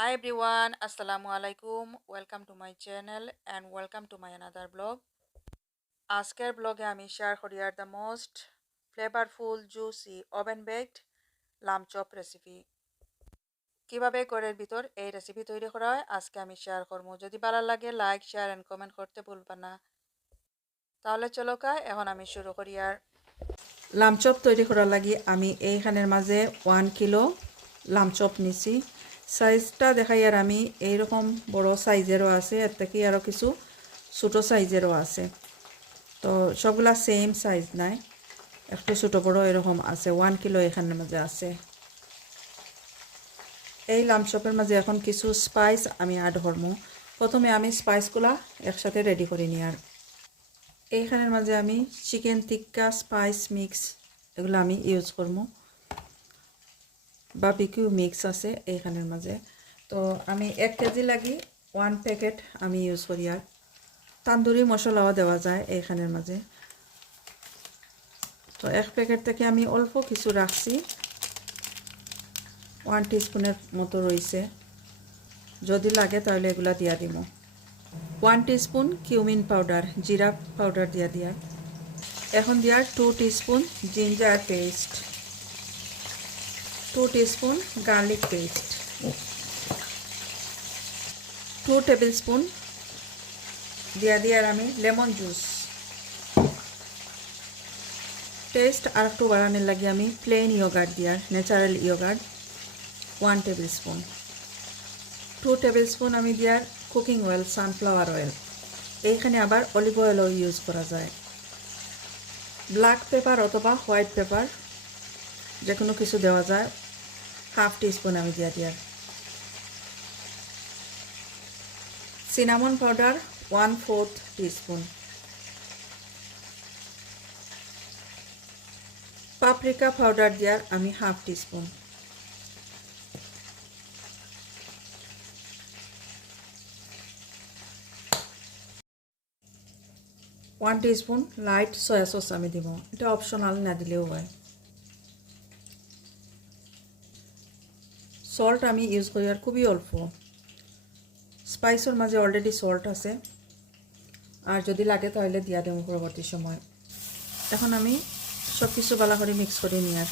Hi everyone, Assalamu alaikum. Welcome to my channel and welcome to my another blog. আজকের ব্লগে আমি share করি are the most flavourful juicy oven baked লাম chop recipe. কিভাবে ঘরের ভিতর এই রেসিপি তৈরি করা হয় আজকে আমি শেয়ার করবো। যদি ভালো লাগে লাইক শেয়ার এন্ড কমেন্ট করতে ভুলবা না। তাহলে চলো এখন আমি শুরু করি। আর লাম চপ তৈরি করার লাগি আমি এইখানের মাঝে 1 কিলো লাম চপ নিছি। সাইজটা দেখাই আর আমি এইরকম বড় সাইজেরও আছে, এর থেকে আরও কিছু ছোটো সাইজেরও আছে। তো সবগুলা সেম সাইজ নাই, একটু ছোটো বড় এরকম আছে। 1 কিলো এখানের মাঝে আছে। এই লাম চপের মাঝে এখন কিছু স্পাইস আমি অ্যাড করবো। প্রথমে আমি স্পাইসগুলা একসাথে রেডি করে নিই। আর এইখানের মাঝে আমি চিকেন টিক্কা স্পাইস মিক্স এগুলো আমি ইউজ করবো। বারবিকিউ মিক্স আছে এইখানের মাঝে। তো আমি 1 কেজি লাগি 1 প্যাকেট আমি ইউজ করি। আর তান্দুরি মশলাও দেওয়া যায় এইখানের মাঝে। তো 1 প্যাকেট থেকে আমি অল্প কিছু রাখছি, 1 টিস্পুনের মতো রয়েছে। যদি লাগে তাহলে এগুলা দিয়া দিব। 1 টিস্পুন কিউমিন পাউডার, জিরা পাউডার দিয়া। এখন দিয়ার 2 teaspoon ginger paste, 2 teaspoon garlic paste, 2 tablespoon দিয়ার আমি লেমন জুস। টেস্ট আর একটু বাড়ানোর লাগে আমি প্লেন ইয়োগার্ট দিয়ার, natural yogurt 1 table spoon. 2 table spoon আমি দিয়ার কুকিং অয়েল, সানফ্লাওয়ার অয়েল। এইখানে আবার অলিভ অয়েলও ইউজ করা যায়। ব্ল্যাক পেপার অথবা হোয়াইট পেপার যে কোনো কিছু দেওয়া যায়। 1/2 টিস্পুন আমি দিয়ার। Cinnamon powder 1/4 teaspoon. Paprika powder দিয়ার আমি 1/2 teaspoon. One teaspoon light soya sauce আমি দিব, এটা অপশনাল, না দিলেও হয়। সল্ট আমি ইউজ করি আর খুবই অল্প। স্পাইসের মাঝে অলরেডি সল্ট আছে, আর যদি লাগে তাহলে দিয়া দেবো পরবর্তী সময়। এখন আমি সব কিছু ভালো করে মিক্স করে নিই। আর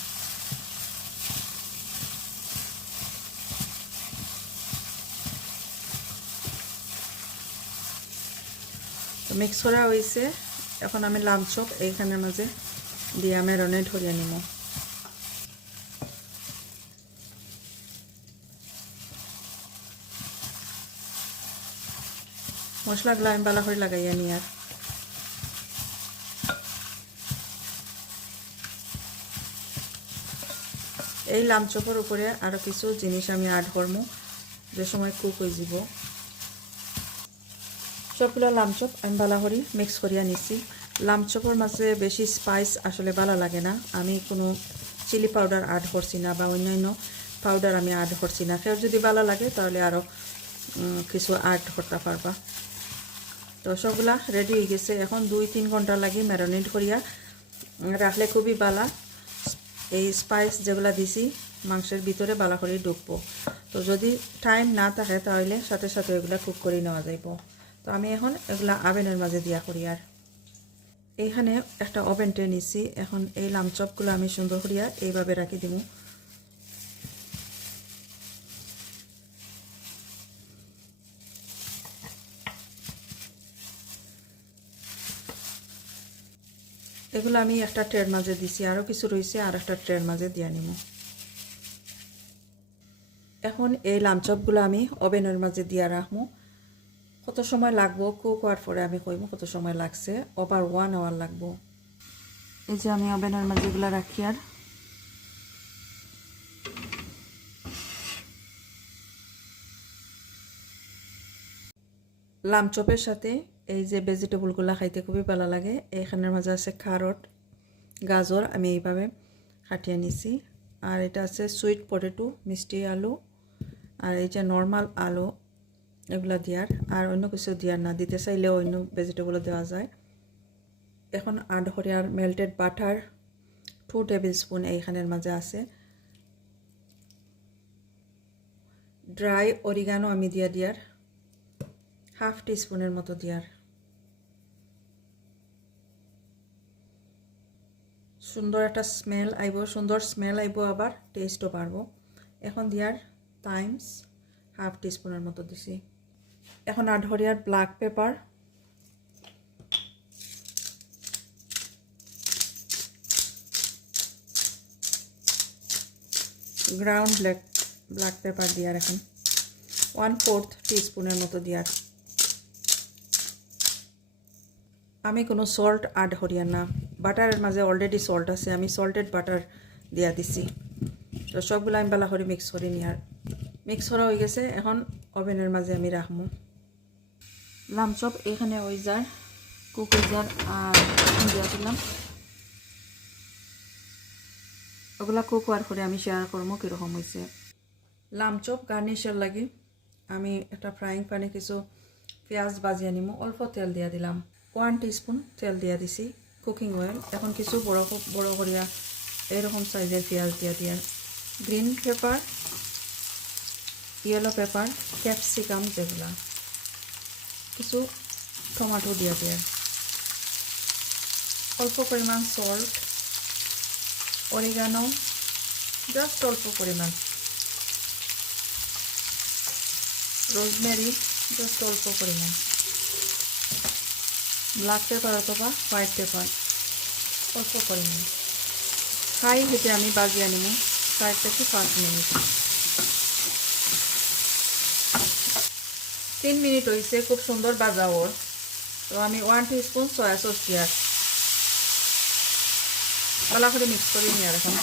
তো মিক্স করা হয়েছে। এখন আমি লাম চপ এইখানের মাঝে দিয়ে ম্যারিনেট করিয়ে নিব। মশলাগুলো আমি ভালো করে লাগাইয়া নিই। আর এই লাম চপের উপরে আরও কিছু জিনিস আমি অ্যাড করবো যে সময় কুক হয়ে যাব। সবগুলো লাম চপ আমি ভালো করে মিক্স করিয়া নিছি। লাম চপের মাঝে বেশি স্পাইস আসলে ভালো লাগে না। আমি কোনো চিলি পাউডার অ্যাড করছি না বা অন্যান্য পাউডার আমি অ্যাড করছি না। কেউ যদি ভালো লাগে তাহলে আরও কিছু অ্যাড করতে পারবা। তো সবগুলা রেডি হয়ে গেছে। এখন 2-3 ঘন্টা লাগে ম্যারিনেট করিয়া রাখলে খুবই ভালো। এই স্পাইস যেগুলো দিছি মাংসের ভিতরে ভালো করে ঢুকবো। তো যদি টাইম না থাকে তাহলে সাথে সাথে এগুলা কুক করে নেওয়া যাইব। তো আমি এখন এগুলা ওভেনের মাঝে দিয়া করি। আর এইখানে একটা ওভেন ট্রে নিছি। এখন এই লাম চপগুলো আমি সুন্দর করিয়া এইভাবে রাখি দিব। এগুলো আমি একটা ট্রের মাঝে দিছি, আরও কিছু রয়েছে, আর একটা ট্রের মাঝে দিয়ে নিব। এখন এই লাম চপগুলো আমি ওভেনের মাঝে দিয়ে রাখবো। কত সময় লাগবো কুক হওয়ার পরে আমি কইব কত সময় লাগছে। ওভার 1 আওয়ার লাগবো। এই যে আমি ওভেনের মাঝে এগুলো রাখি। আর লাম চপের সাথে এই যে ভেজিটেবলগুলো খাইতে খুবই ভালো লাগে। এইখানের মাঝে আছে ক্যারট, গাজর আমি এইভাবে কাটিয়ে নিছি। আর এটা আছে সুইট পটেটো, মিষ্টি আলু, আর এই যে নর্মাল আলু, এগুলো দিয়ার। আর অন্য কিছু দিয়ার না, দিতে চাইলেও অন্য ভেজিটেবলও দেওয়া যায়। এখন অ্যাড করি আর মেল্টেড বাটার 2 টেবিল স্পুন এইখানের মাঝে আছে। ড্রাই অরিগানো আমি দিয়ার হাফ টিস্পুনের মতো দিয়ার সুন্দর একটা স্মেল আইব, সুন্দর স্মেল আইব, আবার টেস্টও পারবো। এখন দিয়ার টাইমস হাফ টিস্পুনের মতো দিছি। এখন আধরিয়ার black pepper, ground black pepper দিয়ার এখন 1/4 টিস্পুনের মতো দিয়ার। আমি কোনো সল্ট আড করিয়ার না, বাটারের মাঝে অলরেডি সল্ট আছে, আমি সল্টেড বাটার দিয়া দিছি। তো সবগুলো আমি ভালো করে মিক্স করে নিয়ার, মিক্স করা হয়ে গেছে। এখন ওভেনের মাঝে আমি রাখবো। লাম চপ এখানে ওই যার কুক হয়ে যার আর দিয়া দিলাম। ওগুলা কুক হওয়ার পরে আমি শেয়ার করবো কীরকম হয়েছে। লাম চপ গার্নিশের লাগে আমি একটা ফ্রাইং প্যানে কিছু পেঁয়াজ ভাজিয়ে নিমু, অল্প তেল দিয়া দিলাম, 1 টিস্পুন তেল দিয়া দিছি কুকিং অয়েল। এখন কিছু বড় করিয়া এরকম সাইজের পেঁয়াজ দিয়া green paper, yellow paper, capsicum, যেগুলা কিছু টমেটো দিয়া অল্প পরিমাণ সল্ট, অরিগানো জাস্ট অল্প পরিমাণ, রোজমেরি জাস্ট অল্প পরিমাণ, ব্ল্যাক পেপার অথবা হোয়াইট পেপার অল্প পরিমাণ। হাই হিটে আমি বাজিয়ে নিব 4 থেকে 5 মিনিট। 3 মিনিট হয়েছে, খুব সুন্দর বাজা ওর। তো আমি 1 টিস্পুন সয়া সস দিয়ার ভালো করে মিক্স করে নিয়ে এখন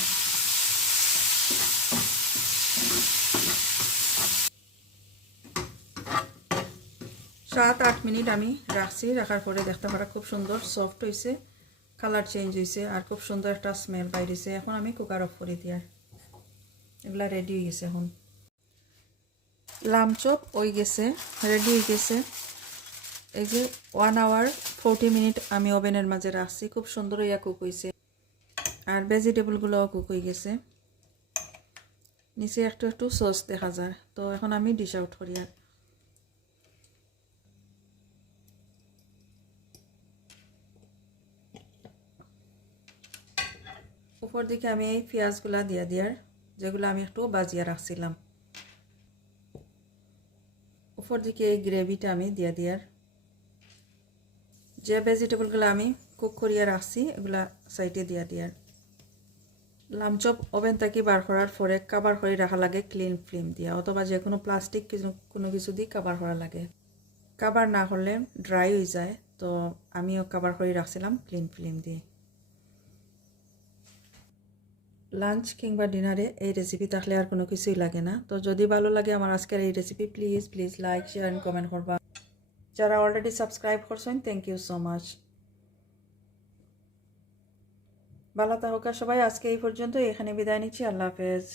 7-8 মিনিট আমি রাখছি। রাখার পরে দেখতে পারা খুব সুন্দর সফট হয়েছে, কালার চেঞ্জ হয়েছে আর খুব সুন্দর একটা স্মেল বাইরেছে। এখন আমি কুকার অফ করে দিয়ার এগুলা রেডি হয়ে গেছে। এখন লাম চপ হয়ে গেছে, রেডি হয়ে গেছে। এই যে 1 আওয়ার 40 মিনিট আমি ওভেনের মাঝে রাখছি, খুব সুন্দর ইয়া কুক হয়েছে আর ভেজিটেবলগুলোও কুক হয়ে গেছে। নিচে একটু সস দেখা যায়। তো এখন আমি ডিশ আউট করি। আর উপর দিকে আমি এই পেঁয়াজগুলা দিয়ার যেগুলো আমি একটু বাজিয়ে রাখছিলাম, উপর দিকে এই গ্রেভিটা আমি দিয়ার যে ভেজিটেবলগুলো আমি কুক করিয়া রাখছি এগুলা সাইডে দিয়ার। লাম চপ ওভেন থেকে বার করার পরে কাভার করে রাখা লাগে ক্লিন ফিল্ম দিয়া, অথবা যে কোনো প্লাস্টিক কোনো কিছু দিয়ে কাভার করা লাগে। কাভার না করলে ড্রাই হয়ে যায়, তো আমিও কাভার করে রাখছিলাম ক্লিন ফিল্ম দিয়ে। লাঞ্চ কিংবা ডিনারে এই রেসিপি থাকলে আর কোনো কিছুই লাগে না। তো যদি ভালো লাগে আমার আজকের এই recipe, please like, share and comment করবা। যারা অলরেডি সাবস্ক্রাইব করছেন, থ্যাংক ইউ সো মাচ। ভালো থাকুক সবাই। আজকে এই পর্যন্ত, এখানে বিদায় নিচ্ছি। আল্লাহ হাফেজ।